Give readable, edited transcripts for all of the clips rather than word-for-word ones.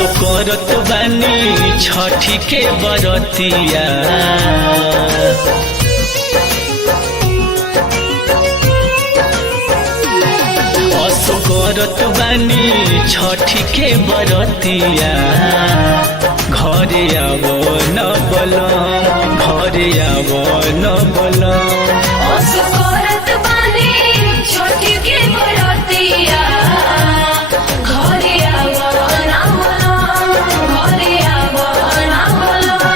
असो करत बानी छठी के बरतिया असो करत बानी छठी के बरतिया घरे आव न बलम घरे आव न बलम असो करत बानी छठी के बरतिया घरे आव ना बलम घरे आव ना बलम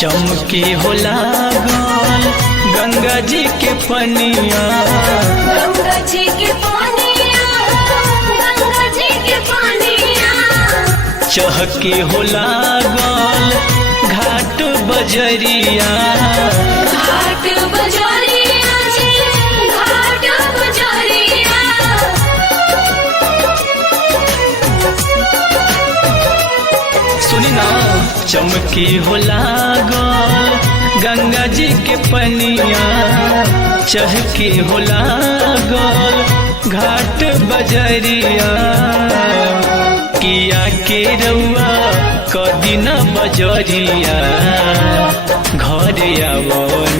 चमके हो लागल गंगा जी के पनिया गंगा जी के पानिया गंगा जी के पानिया चहके हो लागल घाट बजरिया घाट बजरिया जी घाट बजरिया सुनी ना चमके हो लागल गंगा जी के पनिया चहके हो लागल घाट बजरिया किया के रउआ कदी न बजरिया घरे आव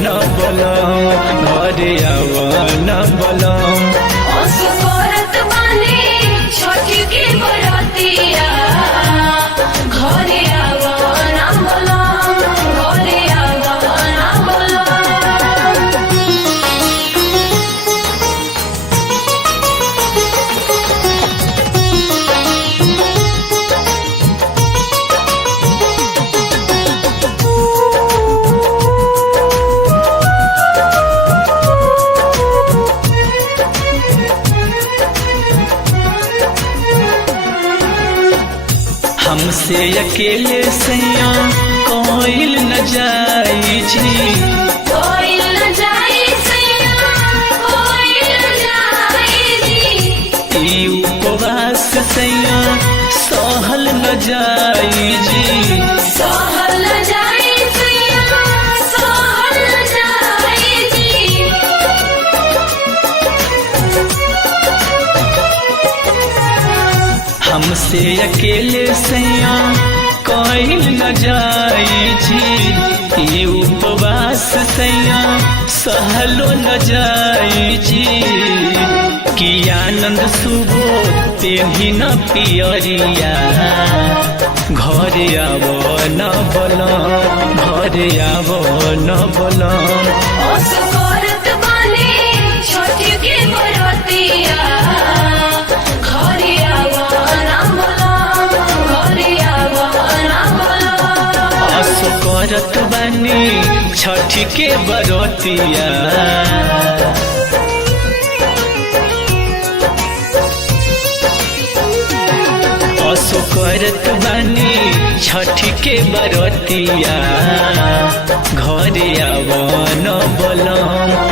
न बलम घरे आव न बलम असो करत बानी छठी के बरतिया घरे आव ना बलम घरे आव ना बलम हमसे अकेले सैया कोइल न जाई जी कोई न जाई सैया कोई न जाई जी ई उपवास सैया सहल न जाई जी सहल न जाई सैया सहल न जाई जी हमसे अकेले सैया कोइल न जाई जी ई उपवास सैया सहलो न जाई जी कि आनंद सुबोध तेही न पियरिया घरे आव न बलम घरे आव न बलम असो करत बानी छठी के बरतिया घरे आव ना बलम घरे आव ना बलम असो करत बानी छठी के बरतिया असो करत बानी छठी के बरतिया घरे आव न बलम